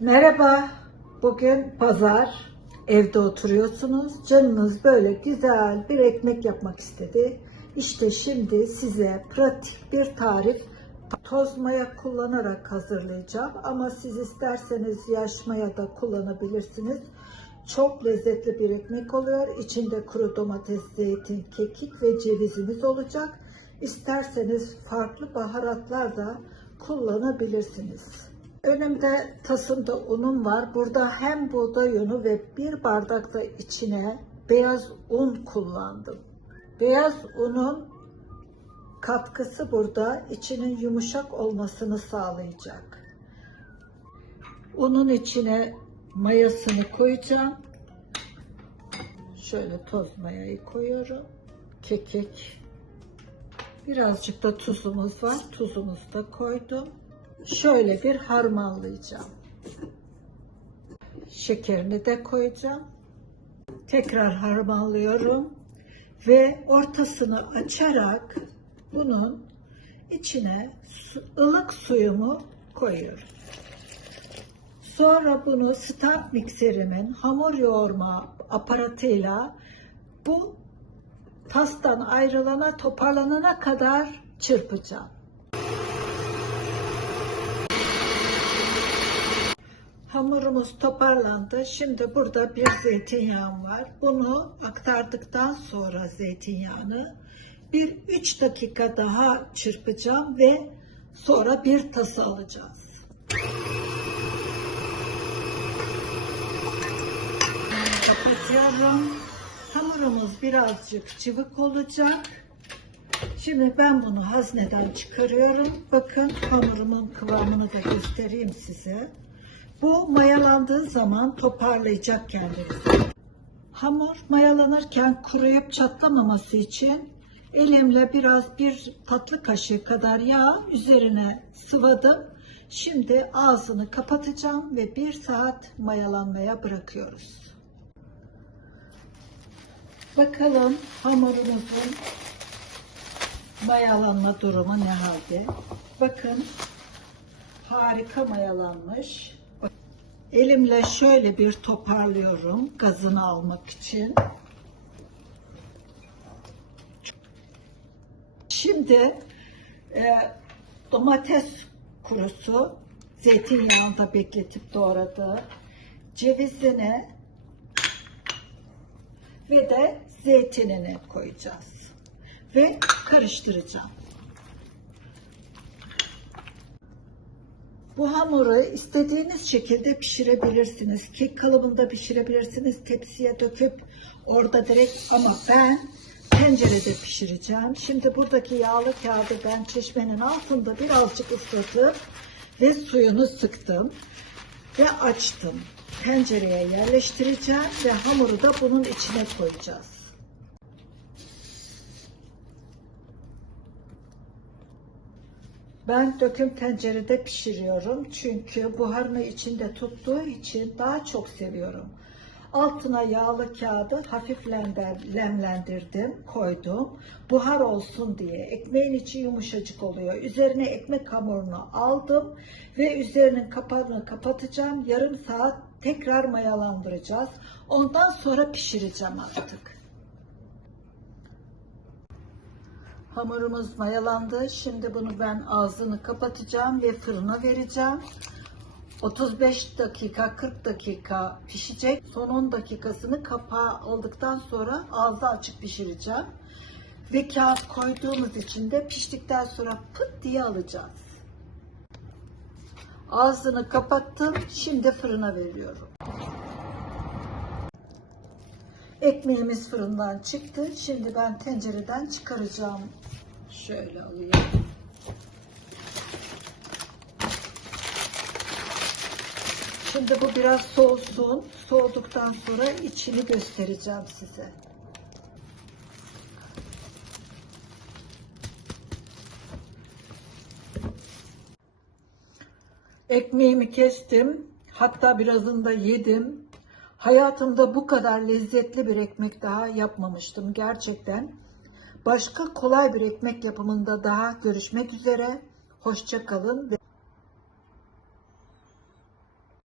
Merhaba. Bugün pazar. Evde oturuyorsunuz. Canınız böyle güzel bir ekmek yapmak istedi. İşte şimdi size pratik bir tarif toz maya kullanarak hazırlayacağım. Ama siz isterseniz yaş maya da kullanabilirsiniz. Çok lezzetli bir ekmek oluyor. İçinde kuru domates, zeytin, kekik ve cevizimiz olacak. İsterseniz farklı baharatlar da kullanabilirsiniz. Önümde tasımda unum var. Burada hem buğday unu ve bir bardak da içine beyaz un kullandım. Beyaz unun katkısı burada içinin yumuşak olmasını sağlayacak. Unun içine mayasını koyacağım. Şöyle toz mayayı koyuyorum. Kekik. Birazcık da tuzumuz var. Tuzumuzu da koydum. Şöyle bir harmanlayacağım. Şekerini de koyacağım. Tekrar harmanlıyorum ve ortasını açarak bunun içine su- ılık suyumu koyuyorum. Sonra bunu stand mikserimin hamur yoğurma aparatıyla bu tastan ayrılana toparlanana kadar çırpacağım. Hamurumuz toparlandı. Şimdi burada bir zeytinyağım var. Bunu aktardıktan sonra zeytinyağını bir 3 dakika daha çırpacağım ve sonra bir tası alacağız. Kapatıyorum. Hamurumuz birazcık cıvık olacak. Şimdi ben bunu hazneden çıkarıyorum. Bakın hamurumun kıvamını da göstereyim size. Bu mayalandığı zaman toparlayacak kendini. Hamur mayalanırken kuruyup çatlamaması için elimle biraz bir tatlı kaşığı kadar yağ üzerine sıvadım. Şimdi ağzını kapatacağım ve bir saat mayalanmaya bırakıyoruz. Bakalım hamurumuzun mayalanma durumu ne halde? Bakın harika mayalanmış. Elimle şöyle bir toparlıyorum gazını almak için. Şimdi e, domates kurusu zeytinyağında bekletip doğradı. Cevizini ve de zeytinini koyacağız. Ve karıştıracağım. Bu hamuru istediğiniz şekilde pişirebilirsiniz. Kek kalıbında pişirebilirsiniz. Tepsiye döküp orada direkt ama ben tencerede pişireceğim. Şimdi buradaki yağlı kağıdı ben çeşmenin altında birazcık ıslatıp ve suyunu sıktım ve açtım. Tencereye yerleştireceğim ve hamuru da bunun içine koyacağız. Ben döküm tencerede pişiriyorum çünkü buharını içinde tuttuğu için daha çok seviyorum. Altına yağlı kağıdı hafif lemlendirdim, koydum. Buhar olsun diye. Ekmeğin içi yumuşacık oluyor. Üzerine ekmek hamurunu aldım ve üzerinin kapağını kapatacağım. Yarım saat tekrar mayalandıracağız. Ondan sonra pişireceğim artık. Hamurumuz mayalandı. Şimdi bunu ben ağzını kapatacağım ve fırına vereceğim. 35 dakika 40 dakika pişecek. Son 10 dakikasını kapağı aldıktan sonra ağzı açık pişireceğim. Ve kağıt koyduğumuz için de piştikten sonra pıt diye alacağız. Ağzını kapattım. Şimdi fırına veriyorum. Ekmeğimiz fırından çıktı. Şimdi ben tencereden çıkaracağım. Şöyle alayım. Şimdi bu biraz soğusun. Soğuduktan sonra içini göstereceğim size. Ekmeğimi kestim. Hatta birazını da yedim. Hayatımda bu kadar lezzetli bir ekmek daha yapmamıştım gerçekten. Başka kolay bir ekmek yapımında daha görüşmek üzere. Hoşça kalın ve